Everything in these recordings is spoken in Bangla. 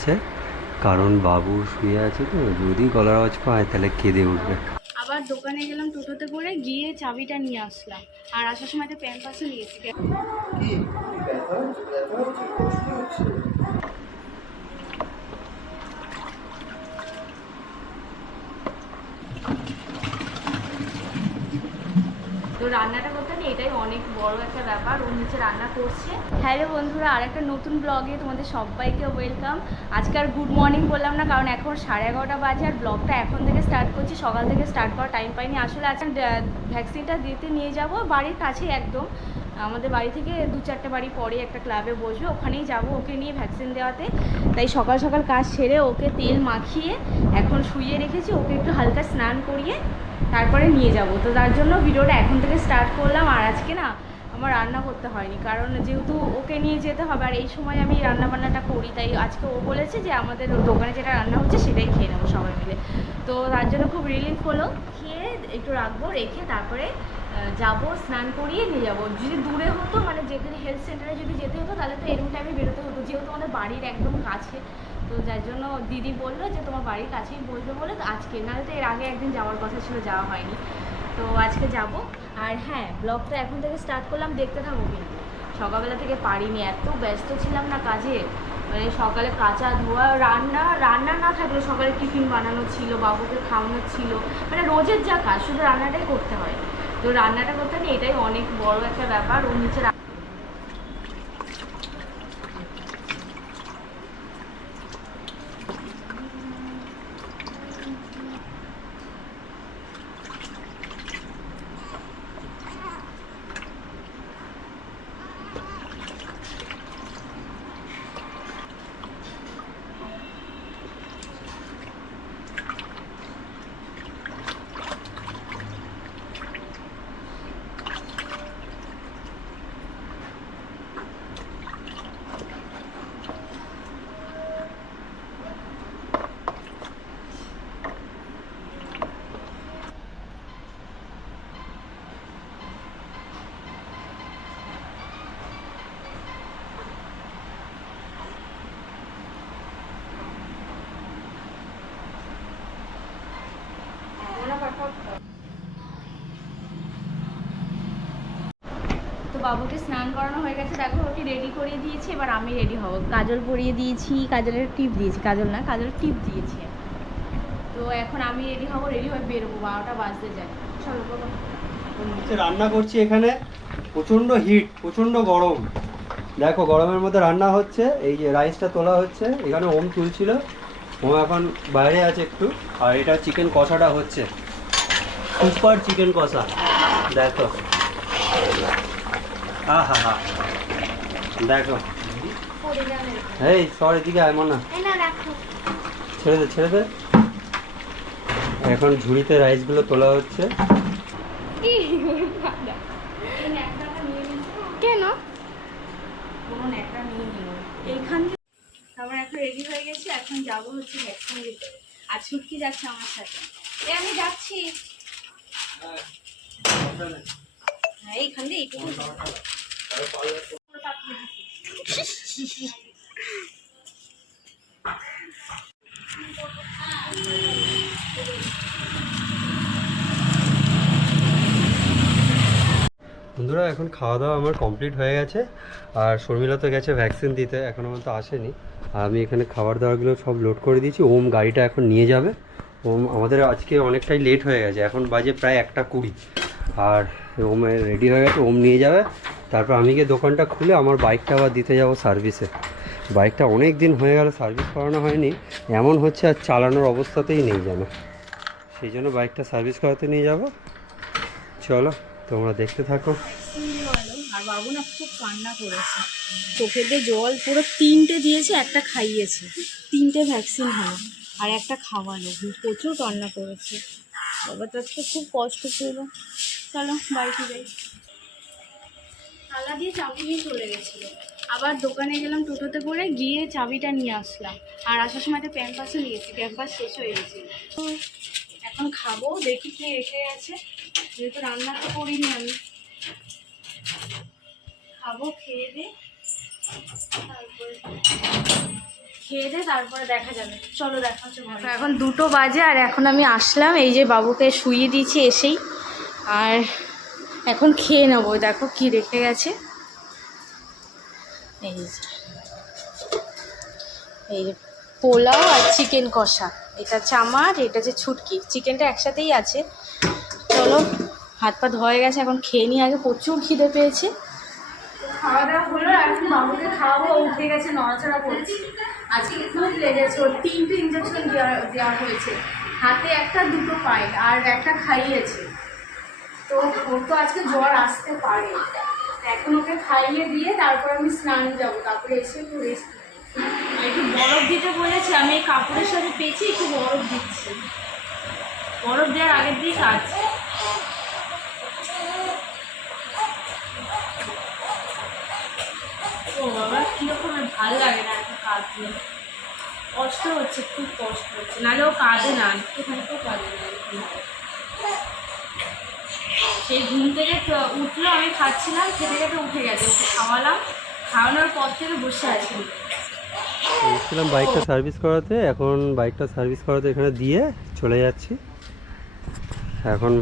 হচ্ছে কারণ বাবু শুয়ে আছে তো যদি গলার আওয়াজ পায় তাহলে কেঁদে উঠবে। আবার দোকানে গেলাম টোটোতে করে গিয়ে চাবিটা নিয়ে আসলাম। আর আসার সময় তো প্যাম্পাসও নিয়েছি। তো রান্নাটা এটাই অনেক বড় একটা ব্যাপার, ও নিচে রান্না করছে। হ্যালো বন্ধুরা আর একটা নতুন ব্লগে তোমাদের সবাইকে ওয়েলকাম আজকে আর গুড মর্নিং বললাম না, কারণ এখন সাড়ে এগারোটা বাজে আর ব্লগটা এখন থেকে স্টার্ট করছি, সকাল থেকে স্টার্ট করার টাইম পাইনি। আসলে আজকে ভ্যাকসিনটা দিতে নিয়ে যাব, বাড়ির কাছেই একদম। আমাদের বাড়ি থেকে দু চারটে বাড়ি পরে একটা ক্লাবে বসবে, ওখানেই যাব ওকে নিয়ে ভ্যাকসিন দেওয়াতে। তাই সকাল সকাল কাজ সেরে ওকে তেল মাখিয়ে এখন শুইয়ে রেখেছি, ওকে একটু হালকা স্নান করিয়ে তারপরে নিয়ে যাব। তো তার জন্য ভিডিওটা এখন থেকে স্টার্ট করলাম। আর আজকে না আমার রান্না করতে হয়নি। কারণ যেহেতু ওকে নিয়ে যেতে হবে, আর এই সময় আমি রান্না বান্নাটা করি, তাই আজকে ও বলেছে যে আমাদের দোকানে যেটা রান্না হচ্ছে সেটাই খেয়ে নেব সবাই মিলে। তো তার জন্য খুব রিলিফ হলো। খেয়ে একটু রাখব, রেখে তারপরে যাব, স্নান করিয়ে নিয়ে যাব। যদি দূরে হতো মানে যেখানে হেলথ সেন্টারে যদি যেতে হতো, তাহলে তো এরকম টাইমে বেরোতে হতো। যেহেতু আমাদের বাড়ির একদম কাছে তো যার জন্য দিদি বলল যে তোমার বাড়ির কাছেই বসবে বলে তো আজকে। নাহলে তো এর আগে একদিন যাওয়ার কথা ছিল, যাওয়া হয়নি। তো আজকে যাব। আর হ্যাঁ ব্লগটা এখন থেকে স্টার্ট করলাম, দেখতে থাকো কিন্তু। সকালবেলা থেকে পারিনি, এত ব্যস্ত ছিলাম না কাজে। মানে সকালে কাঁচা ধোয়া, রান্না রান্না না থাকলে সকালে টিফিন বানানো ছিল, বাবুকে খাওয়ানো ছিল। মানে রোজের যা কাজ, শুধু রান্নাটাই করতে হয়। তো রান্নাটা করতে নেই এটাই অনেক বড় একটা ব্যাপার। ওর নিচে রা- তো বাবুকে স্নান করানো হয়ে গেছে। দেখো ওকে রেডি করিয়ে দিয়েছি, এবার আমি রেডি হব। কাজল পরিয়ে দিয়েছি, কাজলের টিপ দিয়েছি। কাজল না, কাজলের টিপ দিয়েছি। তো এখন আমি রেডি হব রেডি হয়ে বেরোবো, বারোটা বাজতে যায়। চলো হচ্ছে রান্না করছি এখানে। প্রচণ্ড হিট প্রচণ্ড গরম। দেখো, গরমের মধ্যে রান্না হচ্ছে। এই যে রাইসটা তোলা হচ্ছে। এখানে ওম তুলছিল। ওম এখন বাইরে আছে একটু। আর এটা চিকেন কষাটা হচ্ছে। সুপার চিকেন কষা। দেখো। আহা দেখো। এই সর এদিকে আয় মনা। ছেড়ে দে ছেড়ে দে। এখন ঝুড়িতে রাইসগুলো তোলা হচ্ছে। কেন? এইখান থেকে তারপর এখন রেডি হয়ে গেছি এখন যাব হচ্ছে ভ্যাকসিন দিতে আর ছুটকি যাচ্ছে আমার সাথে। এ আমি যাচ্ছি। হ্যাঁ এইখান দিয়ে এইটুকু বন্ধুরা, এখন খাওয়া দাওয়া আমার কমপ্লিট হয়ে গেছে। আর শর্মিলা তো গেছে ভ্যাকসিন দিতে এখনও পর্যন্ত আসেনি। আর আমি এখানে খাবার দাবারগুলো সব লোড করে দিয়েছি। ওম গাড়িটা এখন নিয়ে যাবে। ওম আমাদের আজকে অনেকটাই লেট হয়ে গেছে। এখন বাজে প্রায় একটা কুড়ি। আর ওম রেডি হয়ে গেছে, ওম নিয়ে যাবে। তারপর আমি গিয়ে দোকানটা খুলে আমার বাইকটা আবার দিতে যাব সার্ভিসে বাইকটা অনেক দিন হয়ে গেল সার্ভিস করানো হয়নি। এমন হচ্ছে আর চালানোর অবস্থাতেই নেই যেন। সেই জন্য বাইকটা সার্ভিস করাতে নিয়ে যাব। চলো, তোমরা দেখতে থাকো। আর বাবু না খুব কান্না করেছে। চোখে দিয়ে জল পুরো তিনটে দিয়েছে, একটা খাইয়েছে। তিনটে ভ্যাকসিন হলো, আর একটা খাওয়ালো। প্রচুর কান্না করেছে। বাবা তো খুব কষ্ট পেল চলো বাড়িতে যাই তালা দিয়ে চাবি নিয়ে চলে গেছিল। আবার দোকানে গেলাম টোটোতে করে, গিয়ে চাবিটা নিয়ে আসলাম। আর আসার সময় তো প্যাম্পাসও নিয়েছি, প্যাম্পাস শেষ হয়ে গেছিল তো এখন খাব, দেখি কি রেখে গেছে। যেহেতু রান্না তো করিনি আমি। খাব, খেয়ে দে খেয়ে তারপরে দেখা যাবে। চলো, দেখা এখন দুটো বাজে, আর এখন আমি আসলাম। এই যে বাবুকে শুইয়ে দিয়েছি এসেই। আর এখন খেয়ে নেব, দেখো কি রেখে গেছে। এই এই পোলাও আর চিকেন কষা। এটা হচ্ছে আমার, এটা হচ্ছে ছুটকি। চিকেনটা একসাথেই আছে। চলো, হাত পা ধোয়া গেছে, এখন খেয়ে নিয়ে আগে। প্রচুর খিদে পেয়েছে। খাওয়া দাওয়া হলো, আর এখন বাবুকে খাওয়াবো উঠে গেছে, নড়াচড়া করছি। আজকে খুব লেগেছে, ওর তিনটে ইঞ্জেকশন দেওয়া দেওয়া হয়েছে। হাতে একটা দুটো পায়ে, আর একটা খাইয়েছে। তো ওর তো আজকে জ্বর আসতে পারে। এখন ওকে খাইয়ে দিয়ে তারপর আমি স্নান যাব, তারপরে এসে একটু রেস্ট একটু বরফ দিতে বলেছে, আমি এই কাপড়ের সাথে পেয়েছি, একটু বরফ দিচ্ছি। বরফ দেওয়ার আগের দিয়ে কাজ। ও বাবা, কীরকম ভালো লাগে না একটা কাঁদলে কষ্ট হচ্ছে, খুব কষ্ট হচ্ছে। নাহলে ও কাঁদে না, একটুখানি তো কাঁদে না। সেই ঘুম থেকে উঠল আমি খাচ্ছিলাম খেতে খেতে উঠে গেছে। ওকে খাওয়ালাম খাওয়ানোর পর থেকে বসে আছি। এসেছিলাম বাইকটা সার্ভিস করাতে এখন বাইকটা সার্ভিস করাতে এখানে দিয়ে চলে যাচ্ছি। এখন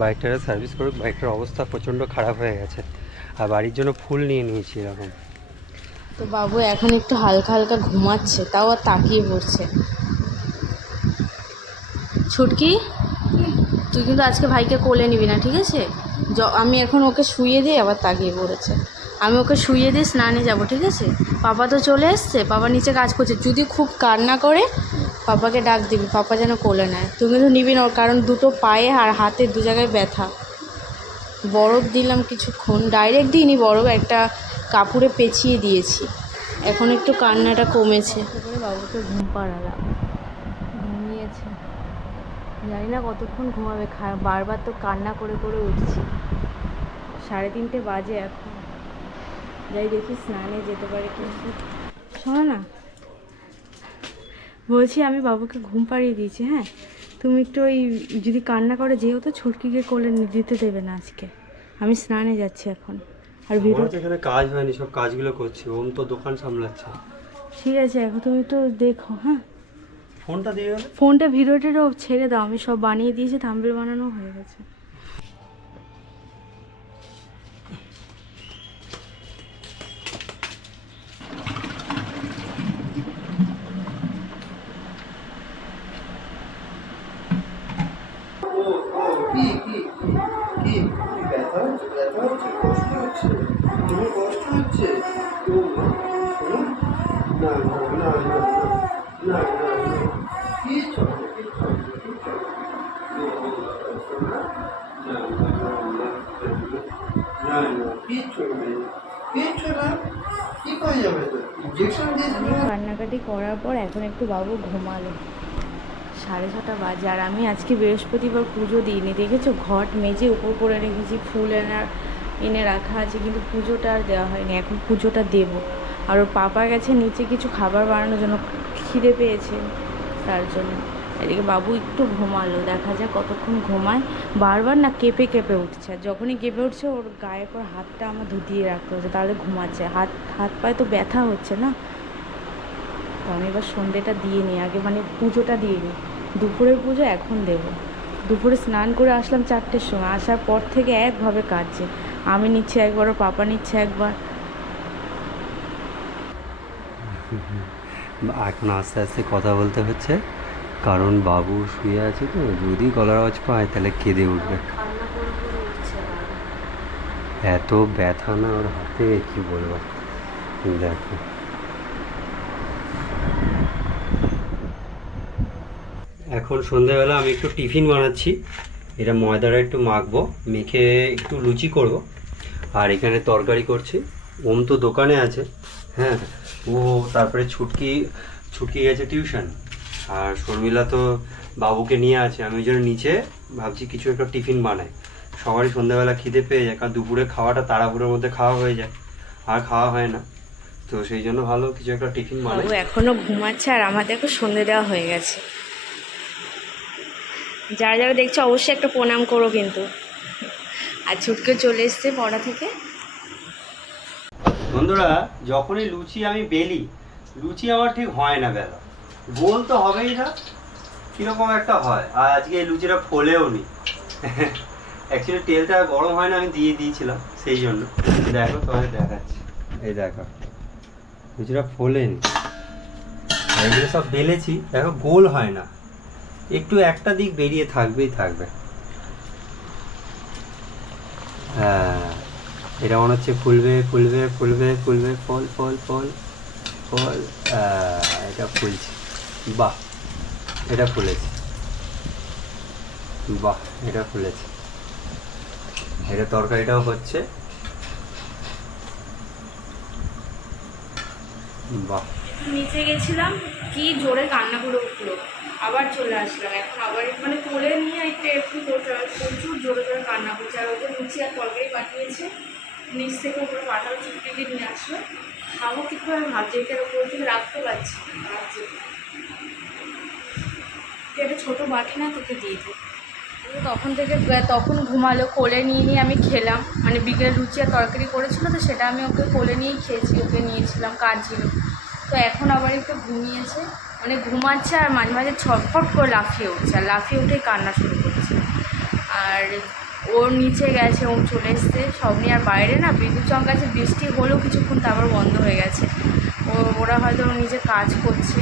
বাইকটাকে সার্ভিস করুক বাইকটার অবস্থা প্রচণ্ড খারাপ হয়ে গেছে। আর বাড়ির জন্য ফুল নিয়ে নিয়েছি এরকম। তো বাবু এখন একটু হালকা হালকা ঘুমাচ্ছে তাও আর তাকিয়ে পড়ছে। ছুটকি? তুই কিন্তু আজকে ভাইকে কোলে নিবি না, ঠিক আছে? য- আমি এখন ওকে শুয়ে দিয়ে আবার তাকিয়ে পড়েছে। আমি ওকে শুয়ে দিয়ে স্নানে যাব, ঠিক আছে? পাপা তো চলে এসছে, পাপা নিচে কাজ করছে। যদি খুব কান্না করে, পাপাকে ডাক দিবি, পাপা যেন কোলে নেয়। তুই কিন্তু নিবি না কারণ দুটো পায়ে আর হাতে দু জায়গায় ব্যথা। বরফ দিলাম কিছুক্ষণ ডাইরেক্ট দিইনি বরফ, একটা কাপড়ে পেঁচিয়ে দিয়েছি। এখন একটু কান্নাটা কমেছে। বাবুকে ঘুম পাড়ালাম। জানি না কতক্ষণ ঘুমাবে বারবার তো কান্না করে করে উঠছি। সাড়ে তিনটে বাজে এখন। যাই দেখি স্নানে যেতে পারে কিন্তু শোনো না বলছি আমি বাবুকে ঘুম পাড়িয়ে দিয়েছি হ্যাঁ? তুমি একটু ওই যদি কান্না করে যেও যেহেতু ছুটকিকে কোলে দিতে দেবে না আজকে। আমি স্নানে যাচ্ছি এখন। আর ভিডিও এখানে কাজ হয়নি সব কাজগুলো করছি। ওম তো দোকান সামলাচ্ছে। ঠিক আছে এখন তুমি একটু দেখো হ্যাঁ? ফোনটা দিয়ে ফোনটা ভিডিও টিডিও ছেড়ে দাও, আমি সব বানিয়ে দিয়েছি থাম্বেল বানানো হয়ে গেছে। ইঞ্জেকশন কান্নাকাটি করার পর এখন একটু বাবু ঘুমালো। সাড়ে ছটা বাজে। আর আমি আজকে বৃহস্পতিবার পুজো দিইনি, দেখেছ? ঘট মেজে উপর করে রেখেছি, ফুল এনার এনে রাখা আছে, কিন্তু পুজোটা আর দেওয়া হয়নি। এখন পুজোটা দেব। আর ওর পাপা গেছে নিচে কিছু খাবার বানানোর জন্য, খিদে পেয়েছে তার জন্য। এদিকে বাবু একটু ঘুমালো, দেখা যাক কতক্ষণ ঘুমায়। বারবার না কেঁপে কেঁপে উঠছে আর যখনই কেঁপে উঠছে ওর গায়ে পর হাতটা আমার ধুতিয়ে রাখতে হচ্ছে, তাহলে ঘুমাচ্ছে। হাত হাত পায়ে তো ব্যথা হচ্ছে না? তো আমি এবার সন্ধেটা দিয়ে নিই, আগে মানে পুজোটা দিয়ে নিই। দুপুরের পুজো এখন দেবো। দুপুরে স্নান করে আসলাম চারটের সময়, আসার পর থেকে একভাবে কাটছে আমি নিচ্ছি একবার ওর পাপা নিচ্ছে একবার। এখন আস্তে আস্তে কথা বলতে হচ্ছে। কারণ বাবু শুয়ে আছে তো যদি গলার আওয়াজ পায় তাহলে কেঁদে উঠবে। এত ব্যথা না ওর হাতে কি বলব? দেখো। এখন সন্ধেবেলা আমি একটু টিফিন বানাচ্ছি। এটা ময়দাটা একটু মাখবো মেখে একটু লুচি করব। আর এখানে তরকারি করছি। ওম তো দোকানে আছে। হ্যাঁ ও তারপরে ছুটকি ছুটকি গেছে টিউশন। আর শর্মিলা তো বাবুকে নিয়ে আছে আমি ওই জন্য নিচে ভাবছি কিছু একটা টিফিন বানাই। সবারই সন্ধ্যাবেলা খিদে পেয়ে যায় কারণ দুপুরে খাওয়াটা তাড়াহুড়োর মধ্যে খাওয়া হয়ে যায় আর খাওয়া হয় না। তো সেই জন্য ভালো কিছু একটা টিফিন বানাই। বাবু এখনও ঘুমাচ্ছে আর আমাদের এখন সন্ধে দেওয়া হয়ে গেছে। যারা যারা দেখছ অবশ্যই একটা প্রণাম করো কিন্তু। আর ছুটকে চলে এসছে পড়া থেকে। বন্ধুরা যখনই লুচি আমি বেলি লুচি আমার ঠিক হয় না বেলা। গোল তো হবেই না। কীরকম একটা হয়? আর আজকে এই লুচিটা ফোলেও নি। অ্যাকচুয়ালি তেলটা গরম হয় না আমি দিয়ে দিয়েছিলাম সেই জন্য। দেখো তোমাকে দেখাচ্ছি। এই দেখো লুচিটা ফোলেনি এগুলো সব বেলেছি। দেখো গোল হয় না। একটু একটা দিক বেরিয়ে থাকবেই থাকবে। হ্যাঁ এটা মনে হচ্ছে ফুলবে ফুলবে ফুলবে ফুলবে ফল ফল ফল ফল আহ, এটা ফুলছে। বাহ, এটা ফুলেছে বাহ, এটা ফুলেছে এটা তরকারিটাও হচ্ছে। বাহ। নিচে গেছিলাম, কি জোরে কান্না করে উঠল। আবার চলে আসলাম, এখন আবার মানে কোলে নিয়ে একটু একটু প্রচুর জোরে জোরে কান্না করছে। আর ওদের লুচি আর তরকারি পাঠিয়েছে। নিচ থেকে উপরে পাঠাও দিয়ে নিয়ে আসলো। খাব কি করে? ভাবছি, এটার থেকে রাখতে পারছি ভাবছি তুই একটা ছোটো বাটি না তোকে দিয়ে দিই। তখন থেকে তখন ঘুমালো, কোলে নিয়ে নিয়ে আমি খেলাম। মানে বিকেলে লুচি আর তরকারি করেছিল তো সেটা আমি ওকে কোলে নিয়েই খেয়েছি, ওকে নিয়েছিলাম কাজ ছিল তো এখন আবার একটু ঘুমিয়েছে। মানে ঘুমাচ্ছে আর মাঝে মাঝে ছটফট করে লাফিয়ে উঠছে, আর লাফিয়ে উঠেই কান্না শুরু করছে। আর ওর নিচে গেছে, ও চলে এসছে, সব নিয়ে আর বাইরে না বিদ্যুৎ চমকাচ্ছে বৃষ্টি হলেও কিছুক্ষণ, তারপর বন্ধ হয়ে গেছে। ও, ওরা হয়তো নিজে কাজ করছে।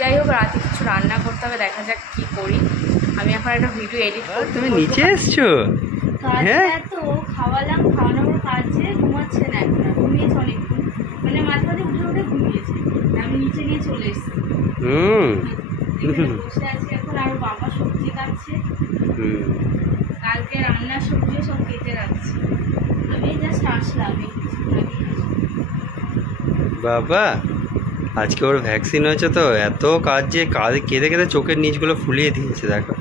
যাই হোক রাতে কিছু রান্না করতে হবে দেখা যাক কী করি। আমি এখন একটা ভিডিও এডিট করতে তুমি নিচে এসছো? হ্যাঁ? এত খাওয়ালাম খাওয়ানোর কাজে ঘুমাচ্ছে না এখন আর ঘুমিয়েছে অনেকক্ষণ। মানে মাঝে মাঝে উঠে উঠে ঘুমিয়েছে। আমি নিচে নিয়ে চলে এসেছি। হুম। এখানে বসে আছি এখন আর বাবা সবজি কাটছে। হুম। কালকে রান্নার সবজিও সব কেটে রাখছি। আমি জাস্ট আসলাম। বাবা। আজকে ওর ভ্যাকসিন হয়েছে তো এত কাজ যে কাজ কেঁদে কেঁদে চোখের নিচগুলো ফুলিয়ে দিয়েছে দেখো।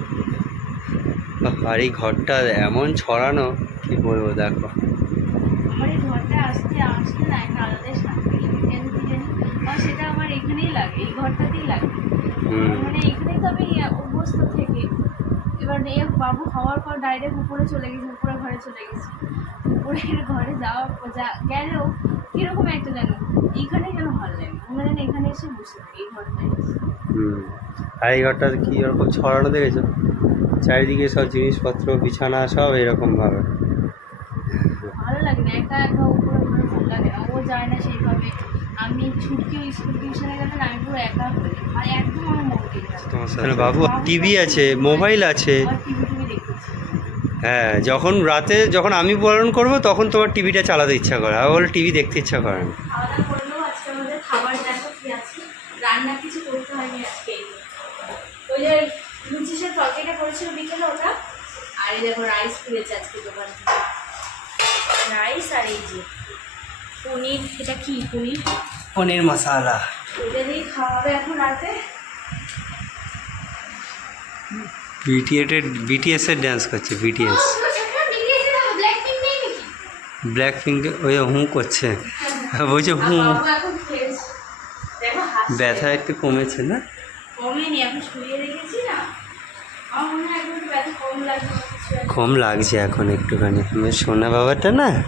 আর এই ঘরটা এমন ছড়ানো কি বলব দেখো। জানি সেটা আমার এখানেই লাগে এই ঘরটাতেই লাগে। মানে এখানেই তো আমি অভ্যস্ত থেকে এবার এ বাবু খাওয়ার পর ডাইরেক্ট উপরে চলে গেছি উপরে ঘরে চলে গেছি। উপরের ঘরে যাওয়ার পর যা গেলেও কীরকম একটা যেন এইখানে যেন ভালো লাগে মনে যেন এখানে এসে বসে থাকি এই ঘরটায় হুম। আর এই ঘরটা কি এরকম ছড়ানো দেখেছ? চারিদিকে সব জিনিসপত্র বিছানা সব এরকমভাবে। ভালো লাগে না একা একা উপরে ভালো লাগে না। ও যায় না সেইভাবে। আমি ছুটকি স্কুল টিউশনে গেলে আমি পুরো একা হয়ে যাই। আর একদম আমার মন তোমার সাথে বাবু টিভি আছে মোবাইল আছে? হ্যাঁ যখন রাতে যখন আমি পালন করব তখন তোমার টিভিটা চালাতে ইচ্ছা করে। আর বলে টিভি দেখতে ইচ্ছা করে না খাওয়া দাওয়া করলেও আজকে আমাদের খাবার দেখো কি আছে। রান্না কিছু করতে হয়নি আজকে। ওই যে লুচি সে তরকারিটা করেছিল বিকেলে ওটা। আর এই দেখো রাইস ফিরেছে আজকে দোকান থেকে। রাইস আর এই যে পনির এটা কি পনির? পনির মশালা। এটা দিয়ে খাওয়া হবে এখন রাতে। বিটিএটের বিটিএস এর ডান্স করছে বিটিএস ব্ল্যাক পিঙ্ক ওই হুঁ করছে। বলছে হুঁ এখন খেয়েছে দেখো হাসছে। ব্যথা একটু কমেছে না? কমেনি এখন শুয়ে রেখেছি না। আমার এখন একটু ব্যথা কম লাগছে এখন একটুখানি। সোনা বাবাটা না?